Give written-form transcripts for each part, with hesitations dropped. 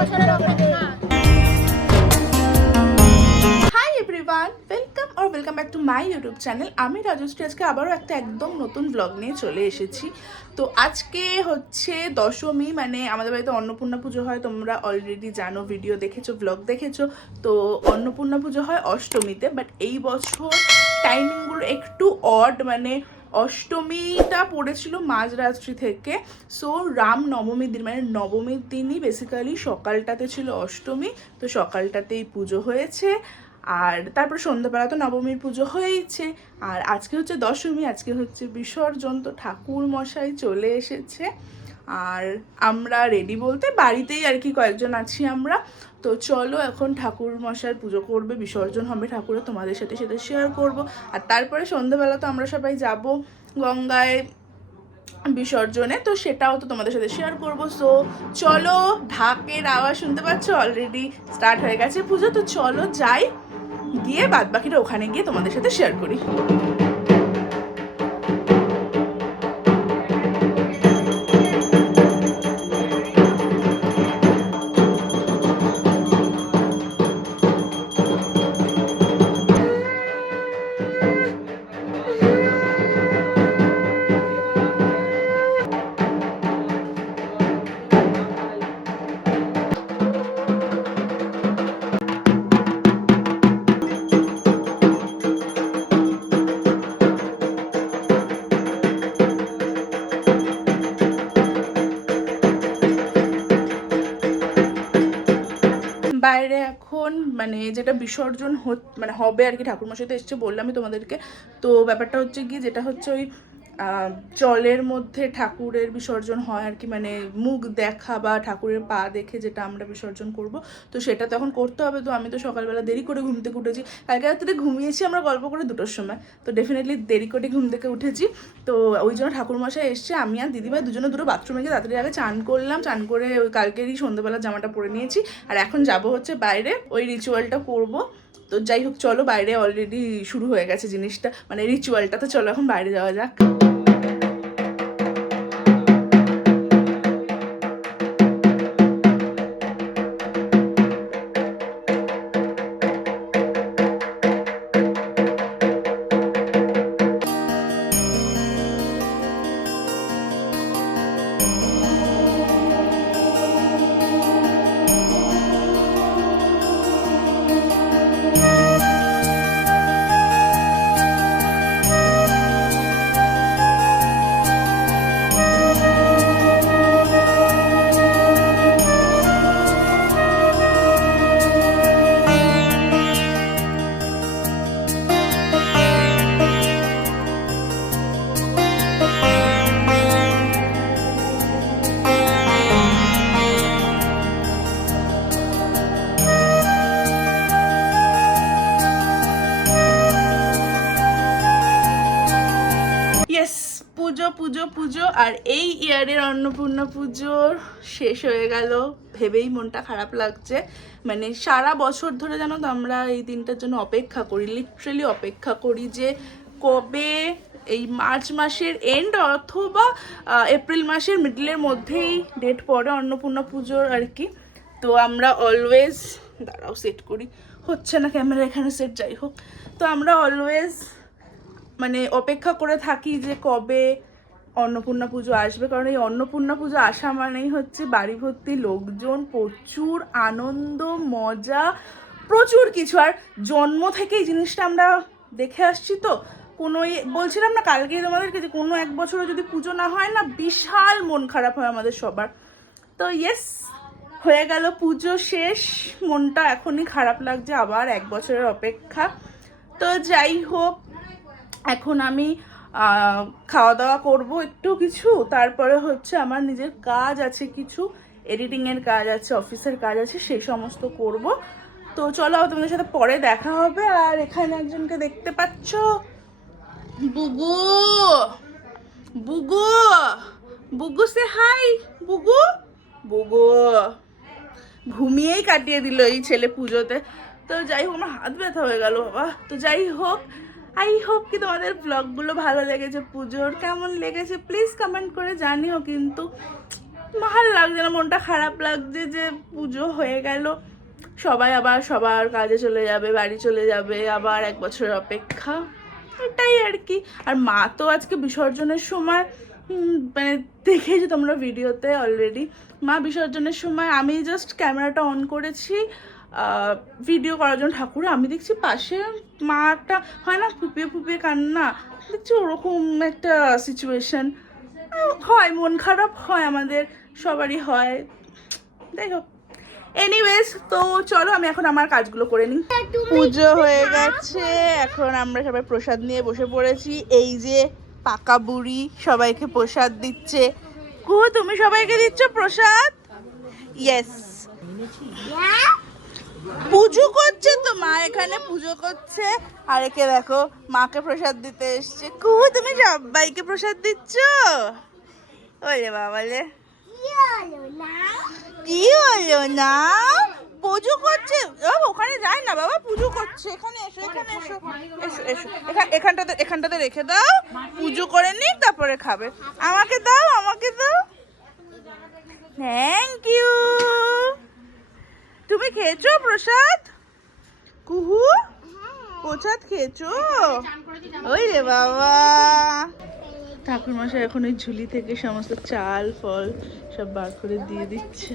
বছরের অপেক্ষা। Hi everyone, welcome back to my YouTube channel. আমি রাজশ্রী আজকে আবারও একটা একদম নতুন ব্লগ নিয়ে চলে এসেছি। তো আজকে হচ্ছে দশমী, মানে আমাদের বাড়িতে অন্নপূর্ণা পুজো হয়, তোমরা অলরেডি জানো, ভিডিও দেখেছো, ব্লগ দেখেছো। তো অন্নপূর্ণা পুজো হয় অষ্টমীতে, বাট এই বছর টাইমিংগুলো একটু অড, মানে অষ্টমীটা পড়েছিল মাঝরাত্রি থেকে। সো রাম নবমীর দিন, মানে নবমীর দিনই বেসিক্যালি সকালটাতে ছিল অষ্টমী, তো সকালটাতেই পুজো হয়েছে। আর তারপর সন্ধ্যাবেলা তো নবমীর পুজো হয়েইছে। আর আজকে হচ্ছে দশমী, আজকে হচ্ছে বিসর্জন। তো ঠাকুর মশাই চলে এসেছে, আর আমরা রেডি বলতে বাড়িতেই আর কি কয়েকজন আছি আমরা। তো চলো এখন ঠাকুর মশাই পুজো করবে, বিসর্জন হবে ঠাকুরের, তোমাদের সাথে সেটা শেয়ার করব। আর তারপরে সন্ধ্যাবেলা তো আমরা সবাই যাব গঙ্গায় বিসর্জনে, তো সেটাও তো তোমাদের সাথে শেয়ার করবো। সো চলো, ঢাকের আওয়াজ শুনতে পাচ্ছ, অলরেডি স্টার্ট হয়ে গেছে পুজো। তো চলো যাই, গিয়ে বাদ বাকিটা ওখানে গিয়ে তোমাদের সাথে শেয়ার করি। বাইরে এখন মানে যেটা বিসর্জন মানে হবে আর কি, ঠাকুরমশাই তো এসছে বললামই তোমাদেরকে। তো ব্যাপারটা হচ্ছে কি, যেটা হচ্ছে ওই জলের মধ্যে ঠাকুরের বিসর্জন হয় আর কি, মানে মুখ দেখা বা ঠাকুরের পা দেখে যেটা আমরা বিসর্জন করব, তো সেটা তখন করতে হবে। তো আমি তো সকালবেলা দেরি করে ঘুম থেকে উঠেছি, কালকে রাত্রে ঘুমিয়েছি আমরা গল্প করে 2টোর সময়, তো ডেফিনেটলি দেরি করে ঘুম থেকে উঠেছি। তো ওই জন্য ঠাকুরমশাই এসছে, আমি আর দিদিভাই দুজনে দুটো বাথরুমে গিয়ে তাড়াতাড়ি আগে চান করলাম, চান করে ওই কালকেরই সন্ধ্যেবেলা জামাটা পরে নিয়েছি। আর এখন যাব হচ্ছে বাইরে, ওই রিচুয়ালটা করব। তো যাই হোক চলো, বাইরে অলরেডি শুরু হয়ে গেছে জিনিসটা, মানে রিচুয়ালটা। তো চলো এখন বাইরে যাওয়া যাক। ইয়েস, পুজো পুজো পুজো। আর এই ইয়ারের অন্নপূর্ণা পুজোর শেষ হয়ে গেল, ভেবেই মনটা খারাপ লাগছে। মানে সারা বছর ধরে জানো তো আমরা এই দিনটার জন্য অপেক্ষা করি, লিটারেলি অপেক্ষা করি যে কবে এই মার্চ মাসের এন্ড অথবা এপ্রিল মাসের মিডলের মধ্যেই ডেট পড়ে অন্নপূর্ণা পুজোর আর কি। তো আমরা অলওয়েজ, দাঁড়াও সেট করি, হচ্ছে না ক্যামেরা এখানে সেট, যাই হোক। তো আমরা অলওয়েজ মানে অপেক্ষা করে থাকি যে কবে অন্নপূর্ণা পুজো আসবে, কারণ এই অন্নপূর্ণা পুজো আসা মানেই হচ্ছে বাড়ি ভর্তি লোকজন, প্রচুর আনন্দ মজা, প্রচুর কিছু। আর জন্ম থেকে এই জিনিসটা আমরা দেখে আসছি। তো কোনো বলছিলাম না কালকেই তোমাদেরকে যে কোনো এক বছরে যদি পুজো না হয় না, বিশাল মন খারাপ হয় আমাদের সবার। তো ইয়েস, হয়ে গেল পুজো শেষ, মনটা এখনই খারাপ লাগছে, আবার 1 বছরের অপেক্ষা। তো যাই হোক, এখন আমি খাওয়া দাওয়া করবো একটু কিছু, তারপরে হচ্ছে আমার নিজের কাজ আছে, কিছু এডিটিংয়ের কাজ আছে, অফিসের কাজ আছে, সেই সমস্ত করব। তো চলো তোমাদের সাথে পরে দেখা হবে। আর এখানে একজনকে দেখতে পাচ্ছ, বুগু, বুগু, বুগু সে হাই, বুগু, বুগু ঘুমিয়েই কাটিয়ে দিল এই ছেলে পুজোতে। তো যাই হোক, আমার হাত ব্যথা হয়ে গেল বাবা। তো যাই হোক, আই হোপ কি তোমাদের ব্লগগুলো ভালো লেগেছে, পুজোর কেমন লেগেছে প্লিজ কমেন্ট করে জানিও কিন্তু। ভালো লাগছে না, মনটা খারাপ লাগছে যে পুজো হয়ে গেল, সবাই আবার সবার কাজে চলে যাবে, বাড়ি চলে যাবে, আবার 1 বছরের অপেক্ষা, এটাই আর কি। আর মা তো আজকে বিসর্জনের সময় মানে দেখেছি তোমরা ভিডিওতে অলরেডি, মা বিসর্জনের সময় আমি জাস্ট ক্যামেরাটা অন করেছি ভিডিও করার জন্য ঠাকুর, আমি দেখছি পাশে মা একটা হয় না ফুপিয়ে ফুপিয়ে কান্না, দেখছি ওরকম একটা সিচুয়েশন হয়, মন খারাপ হয়, আমাদের সবারই হয়, যাই হোক। এনিওয়েজ, তো চলো আমি এখন আমার কাজগুলো করে নিই। পুজো হয়ে গেছে, এখন আমরা সবাই প্রসাদ নিয়ে বসে পড়েছি। এই যে পাকা বুড়ি সবাইকে প্রসাদ দিচ্ছে। কুহু, তুমি সবাইকে দিচ্ছ প্রসাদ? ইয়েস। পুজো করছে তো মা, এখানে পুজো করছে, আর একে দেখো মাকে প্রসাদ দিতে এসছে। কুহু, তুমি সবাইকে প্রসাদ দিচ্ছ? ওরে বাবালে, কি হলো না? পুজো করছে, ওখানে যায় না বাবা, পুজো করছে, এখানে এসো, এখানে এসো, এসো এসো, এখানটাতে রেখে দাও, পুজো করে নিক তারপরে খাবে। আমাকে দাও, আমাকে দাও, থ্যাংক ইউ। তুমি খেয়েছো প্রসাদ? কুহু, প্রসাদ খেয়েছো? ওই রে বাবা, ঠাকুরমশাই এখন ওই ঝুলি থেকে সমস্ত চাল ফল সব বার করে দিয়ে দিচ্ছে।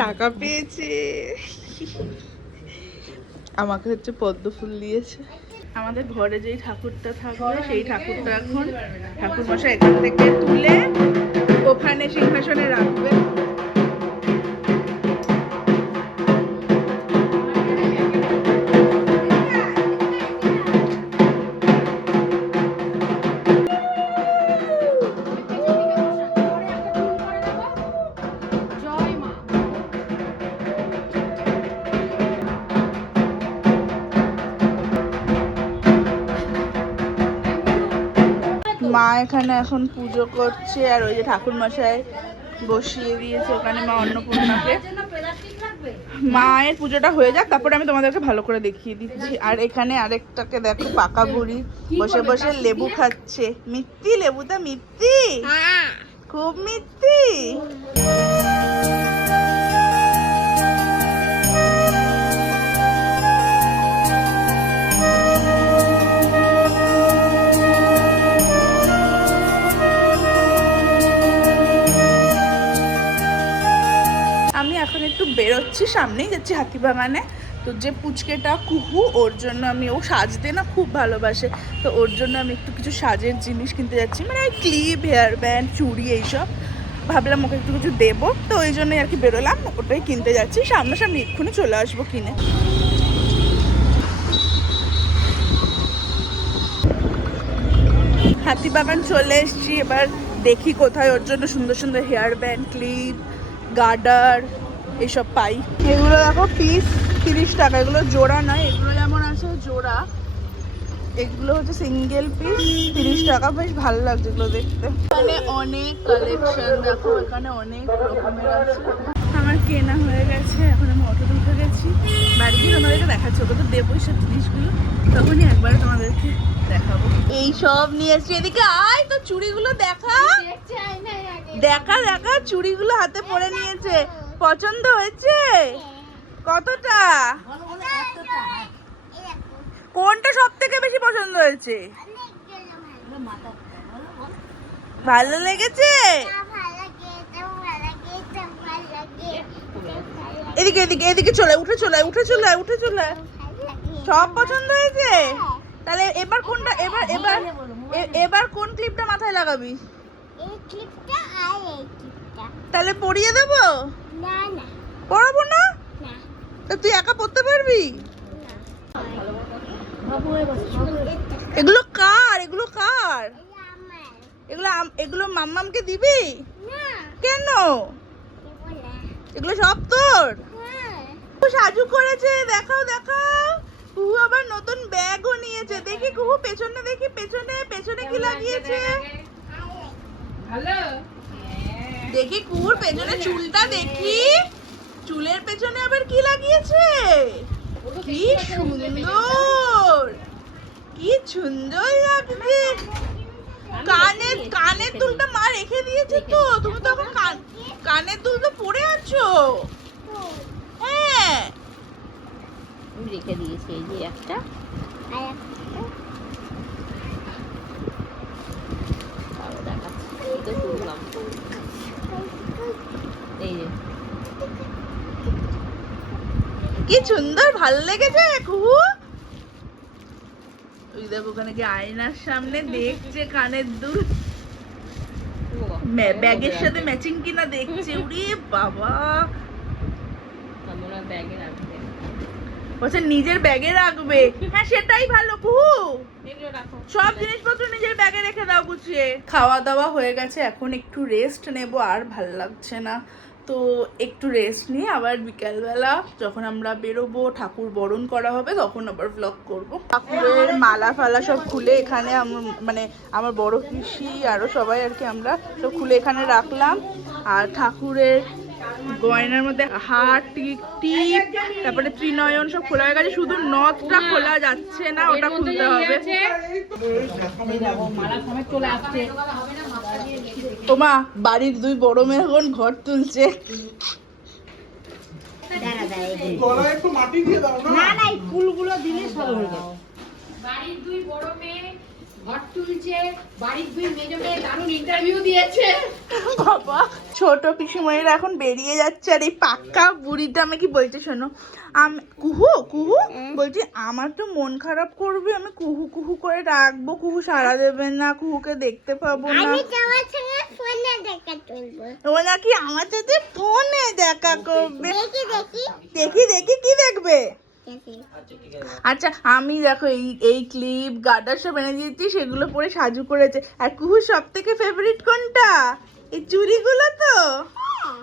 টাকা পেয়েছি, আমাকে হচ্ছে পদ্ম ফুল দিয়েছে। আমাদের ঘরে যেই ঠাকুরটা থাকবে সেই ঠাকুরটা এখন ঠাকুরমশাই এখান থেকে তুলে ওখানে সিংহাসনে রাখবে। মা এখানে এখন পুজো করছে, আর ওই যে ঠাকুর মশাই বসিয়ে দিয়েছে ওখানে মা অন্নপূর্ণাকে। মায়ের পুজোটা হয়ে যাক, তারপরে আমি তোমাদেরকে ভালো করে দেখিয়ে দিচ্ছি। আর এখানে আরেকটাকে দেখো, পাকা বুড়ি বসে বসে লেবু খাচ্ছে। মিত্তি, লেবুটা মিত্তি, খুব মিত্তি। এখন একটু বেরোচ্ছি, সামনেই যাচ্ছি হাতিবাগানে। তো যে পুচকেটা কুহু, ওর জন্য আমি, ও সাজতে না খুব ভালোবাসে, তো ওর জন্য আমি একটু কিছু সাজের জিনিস কিনতে যাচ্ছি, মানে ক্লিপ, হেয়ার ব্যান্ড, চুড়ি, এইসব ভাবলাম ওকে একটু কিছু দেবো, তো ওই জন্যই আর কি বেরোলাম, ওটাই কিনতে যাচ্ছি। সামনাসামনি এক্ষুনি চলে আসবো কিনে। হাতিবাগান চলে এসছি, এবার দেখি কোথায় ওর জন্য সুন্দর সুন্দর হেয়ার ব্যান্ড, ক্লিপ, গার্ডার এইসব পাই। এগুলো দেখো পিস 30 টাকা, এগুলো জোড়া নয়, এগুলো যেমন আছে জোড়া, এগুলো হচ্ছে সিঙ্গেল পিস 30 টাকা। বেশ ভালো লাগছে এগুলো দেখতে। এখানে অনেক কালেকশন দেখো, এখানে অনেক রকমের আছে। আমার কেনা হয়ে গেছে, এখন আমি অটোতে উঠে গেছি, বাড়ি গিয়ে তোমাদেরকে দেখাচ্ছি। ওটা তো দেবোই সব জিনিসগুলো, তখনই একবার তোমাদেরকে দেখাবো। এই সব নিয়ে এসছি, এদিকে আয়, তো চুড়িগুলো দেখা দেখা দেখা, চুড়িগুলো হাতে পরে নিয়েছে। পছন্দ হয়েছে? কতটা? কোনটা সব থেকে বেশি পছন্দ হয়েছে? ভালো লেগেছে? এদিকে এদিকে এদিকে চলে, উঠে চলে, উঠে চলে, উঠে চলে, সব পছন্দ হয়েছে? তাহলে এবার কোনটা, এবার এবার এবার কোন ক্লিপটা মাথায় লাগাবি? এই ক্লিপটা আর এই ক্লিপটা। তাহলে পরিয়ে দেব? না না, পরাবো না। না, তো তুই একা পড়তে পারবি? না। এগুলো কার? এগুলো কার? এগুলো এগুলো মাম্মামকে দিবি? না। কেন? এগুলো সব তোর? হ্যাঁ। সাজু করেছে, দেখাও দেখাও। কুহু আবার নতুন ব্যাগও নিয়েছে, দেখি কুহু পেছনে, দেখি পেছনে, পেছনে কি লাগিয়েছে। দেখি কুহুর পেছনে চুলটা, দেখি চুলের পেছনে আবার কি লাগিয়েছে। কি সুন্দর, কি সুন্দর লাগছে। কানের দুলটা মা এই যে একটা আর আরো দেখাচ্ছি, এই তো তুললাম, এই যে কি সুন্দর, ভালো লেগেছে কুহু। ওই দেখো ওখানে কি আয়নার সামনে দেখছে কানের দুল, ব্যাগের সাথে ম্যাচিং কিনা দেখছে। উরে বাবা, আমরা ব্যাগে রাখবে, বলছে নিজের ব্যাগে রাখবে। হ্যাঁ সেটাই ভালো কুহু, এগুলো রাখো। সব জিনিসপত্র নিজের ব্যাগে রেখে দাও গুছিয়ে। খাওয়া দাওয়া হয়ে গেছে, এখন একটু রেস্ট নেব, আর ভাল লাগছে না, তো একটু রেস্ট নিয়ে আবার বিকালবেলা যখন আমরা বেরোবো, ঠাকুর বরণ করা হবে, তখন আবার ব্লগ করব। ঠাকুরের মালা ফালা সব খুলে এখানে মানে আমার বড় পিসি আরও সবাই আর কি, আমরা সব খুলে এখানে রাখলাম। আর ঠাকুরের গয়নার মধ্যে হার, টিপ, তারপরে ত্রিনয়ন সব খোলা হয়ে গেছে, শুধু নথটা খোলা যাচ্ছে না, ওটা খুলতে হবে। ওমা, বাড়ির দুই বড় মেয়ে এখন ঘর তুলছে। না না, এই ফুলগুলো দিলে সব হয়ে যাবে। বাড়ির দুই বড় মেয়ে ঘর তুলছে, বাড়ির দুই মেজো মেয়ে দারুণ ইন্টারভিউ দিয়েছে। বাবা, ছোট পিসিমণিরা এখন বেরিয়ে যাচ্ছে, আর এই পাক্কা বুড়িটা আমি কি বলছে শোনো, কুহু কুহু বলছি, আমার তো মন খারাপ করবে, আমি কুহু কুহু করে রাখবো, কুহু সাড়া দেবে না, কুহুকে দেখতে পাবো না। আমি তোমার সঙ্গে ফোনে দেখা তুলবো। ও নাকি আমার সাথে ফোনে দেখা করবে। দেখি দেখি দেখি দেখি, কি দেখবে? দেখি। আচ্ছা, আমি দেখো এই ক্লিপ গার্ডার সব এনে দিয়েছি, সেগুলো পরে সাজু করেছে। আর কুহুর সব থেকে ফেভারিট কোনটা? এই চুড়িগুলো তো।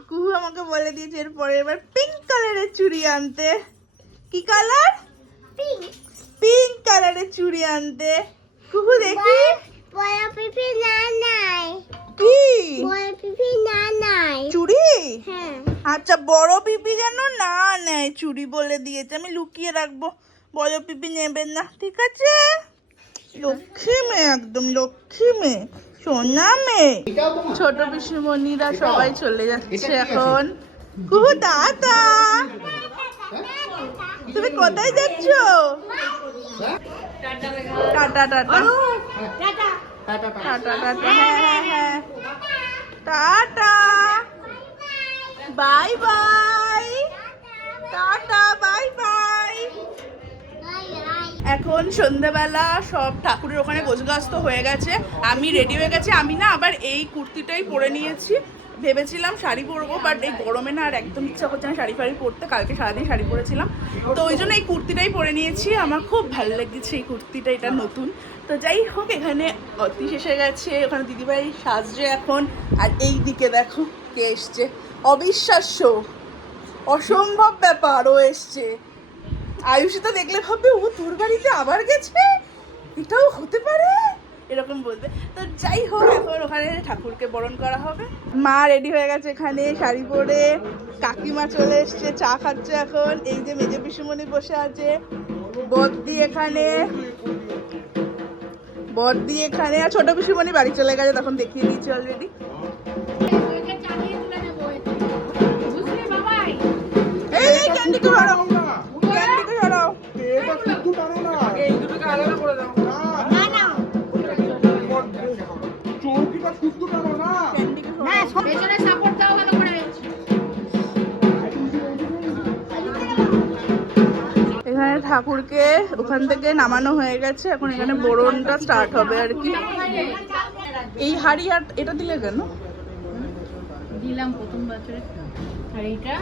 কুহু আমাকে বলে দিয়েছে এরপরে এবার পিঙ্ক কালারের চুড়ি আনতে। কি কালার? পিঙ্ক। পিঙ্ক কালারের চুড়ি আনতে। কুহু দেখি। বড় পিপি না নাই। কি? বড় পিপি না নাই। চুড়ি? হ্যাঁ। আচ্ছা, বড় পিপি যেন না নেয়, চুড়ি বলে দিয়েছে, আমি লুকিয়ে রাখবো, বড় পিপি নেবেন না, ঠিক আছে? লক্ষ্মী মেয়ে, একদম লক্ষ্মী মেয়ে, সোনা মেয়ে। ছোট পিসিমণিরা সবাই চলে যাচ্ছে এখন। কুহু দাদা, তুমি কোথায় যাচ্ছ? টাটা টাটা টাটা টাটা, হ্যাঁ হ্যাঁ হ্যাঁ, tata, bye bye, tata, bye bye. এখন সন্ধ্যাবেলা সব ঠাকুরের ওখানে গোছগাছ তো হয়ে গেছে, আমি রেডি হয়ে গেছি। আমি না আবার এই কুর্তিটাই পরে নিয়েছি, ভেবেছিলাম শাড়ি পরবো, বাট এই গরমে না আর একদম ইচ্ছা করছে না শাড়ি ফাড়ি পরতে, কালকে সারাদিন শাড়ি পরেছিলাম, তো ওই জন্য এই কুর্তিটাই পরে নিয়েছি। আমার খুব ভালো লেগেছে এই কুর্তিটা, এটা নতুন। তো যাই হোক, এখানে অতি শেষে গেছে, ওখানে দিদিভাই সাজছে এখন। আর এই দিকে দেখো কে এসছে, অবিশ্বাস্য, অসম্ভব ব্যাপার, ও এসছে। আয়ুষী তো দেখলে ভাববে ও তোর বাড়িতে আবার গেছে, এটাও হতে পারে, এরকম বলবে। তো যাই হোক, এখন ওখানে ঠাকুরকে বরণ করা হবে। মা রেডি হয়ে গেছে এখানে শাড়ি পরে, কাকিমা চলে এসছে, চা খাচ্ছে এখন। এই যে মেজে পিসিমণি বসে আছে, বদ্দি এখানে, আর ছোট পিসিমণি বাড়ি চলে গেছে, তখন দেখিয়ে দিয়েছি অলরেডি। এই ক্যান্ডিকে সরাও, ক্যান্ডিকে সরাও, এই দুটোকে আলাদা করে দাও। না না চৌকিটা শুদ্ধ করো না। ক্যান্ডিকে না, সরাও। পেছনে সাপোর্ট দাও ভালো করে। এখানে ঠাকুরকে ওখান থেকে নামানো হয়ে গেছে, এখন এখানে বরণটা স্টার্ট হবে আর কি। এই হাড়ি আর এটা দিলে কেন? দিলাম প্রথম বছরে, আর এইটা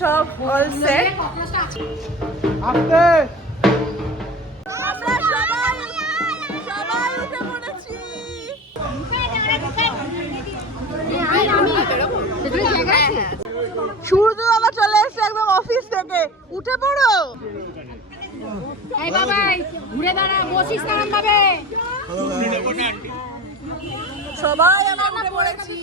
সব অল সেট। আস্তে আমরা সবাই উঠে পড়েছি। সূর্য বাবা চলে এসেছে একদম অফিস থেকে, উঠে পড়ো। এই বাবাই ঘুরে দাঁড়া, বসিস না ভাবে। সবাই আমরা উঠে পড়েছি।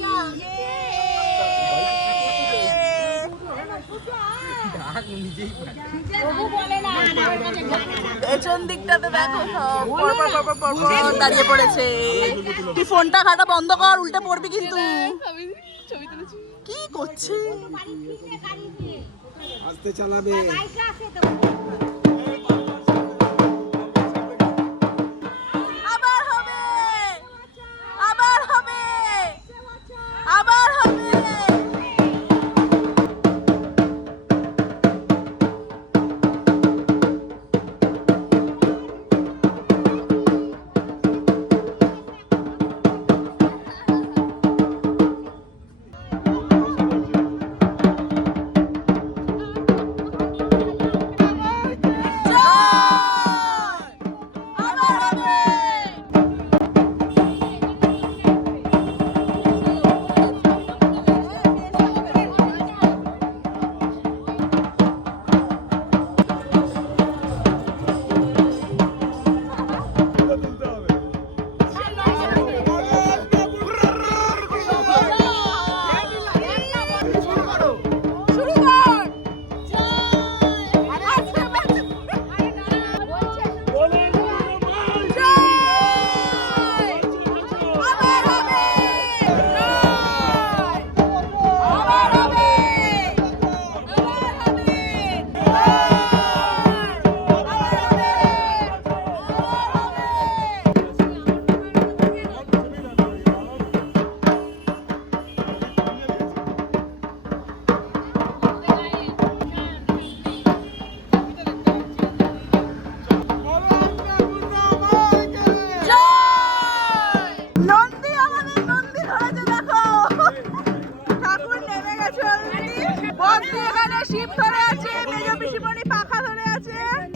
পেছন দিকটাতে দেখো সব পর দাঁড়িয়ে পড়েছে। তুই ফোনটা ঘাটা বন্ধ কর, উল্টে পড়বি কিন্তু। কি করছে? আস্তে চালাবে। আবার হবে, আবার হবে, আবার হবে।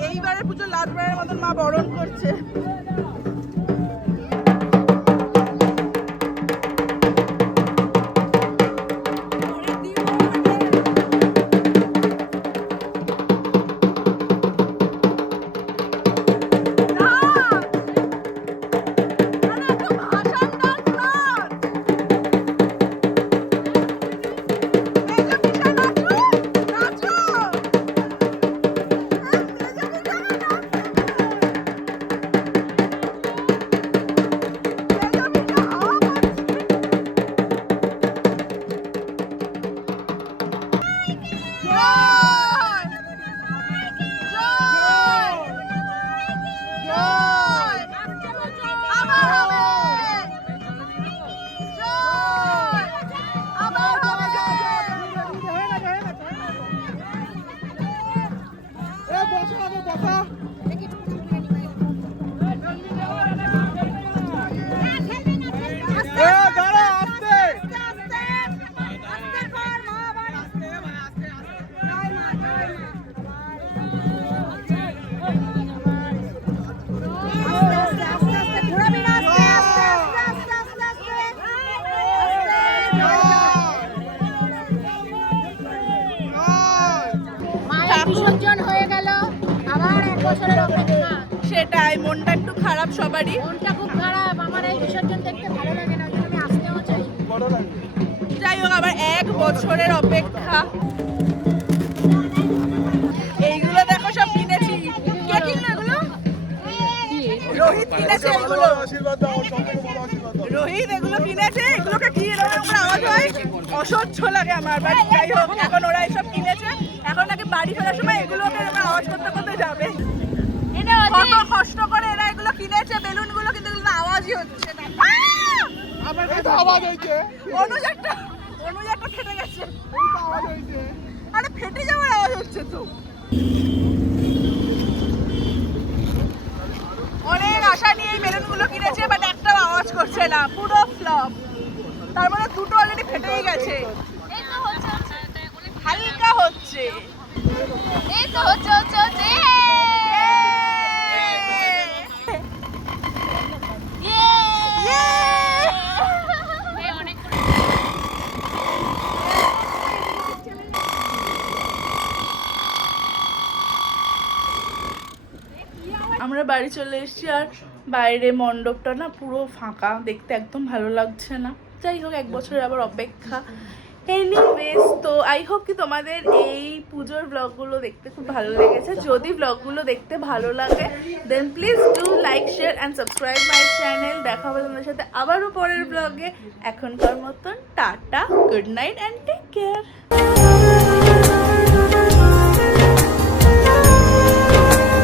এইবারে পুজো লাস্টবারের মতন মা বরণ করছে। বিসর্জন হয়ে গেল, আবার এক বছরের অপেক্ষা। সেটাই, মনটা একটু খারাপ সবারই। মনটা খুব খারাপ, আমার এই বিসর্জন দেখতে ভালো লাগে না, আমি আসতেও চাই। যাই হোক, আবার এক বছরের অপেক্ষা। এইগুলো দেখো সব কিনেছি। কে কিনলো এগুলো? রোহিত কিনেছে এগুলো। রোহিত এগুলো কিনেছে। এগুলোকে কি এরকম করে আওয়াজ হয়? অসহ্য লাগে আমার। বাট যাই হোক, এখন ওরা এসব কিনেছে। এখন নাকি বাড়ি ফেরার সময় এগুলোকে এরকম আওয়াজ করতে করতে যাবে। কত কষ্ট করে এরা এগুলো কিনেছে, বেলুন গুলো, কিন্তু এগুলো আওয়াজই হচ্ছে না। আমার কাছে আওয়াজ হইছে। অনুজাটা ফেটে গেছে। আওয়াজ হইছে। আরে ফেটে যাওয়ার আওয়াজ হচ্ছে তো। অনেক আশা নিয়ে এই বেলুনগুলো কিনেছে, বাট একটাও আওয়াজ করছে না, পুরো ফ্লপ। তার মানে দুটো অলরেডি ফেটেই গেছে, হালকা হচ্ছে। হচ্ছে এই তো হচ্ছে হচ্ছে হচ্ছে আমরা বাড়ি চলে এসেছি আর বাইরে মণ্ডপটা না পুরো ফাঁকা, দেখতে একদম ভালো লাগছে না। যাই হোক, 1 বছরের আবার অপেক্ষা। এনিওয়েজ, তো আই হোপ কি তোমাদের এই পুজোর ব্লগগুলো দেখতে খুব ভালো লেগেছে। যদি ব্লগগুলো দেখতে ভালো লাগে then please do like, share and subscribe my channel. দেখা হবে তোমাদের সাথে আবারও পরের ব্লগে। এখনকার মতন টাটা, good night and take care.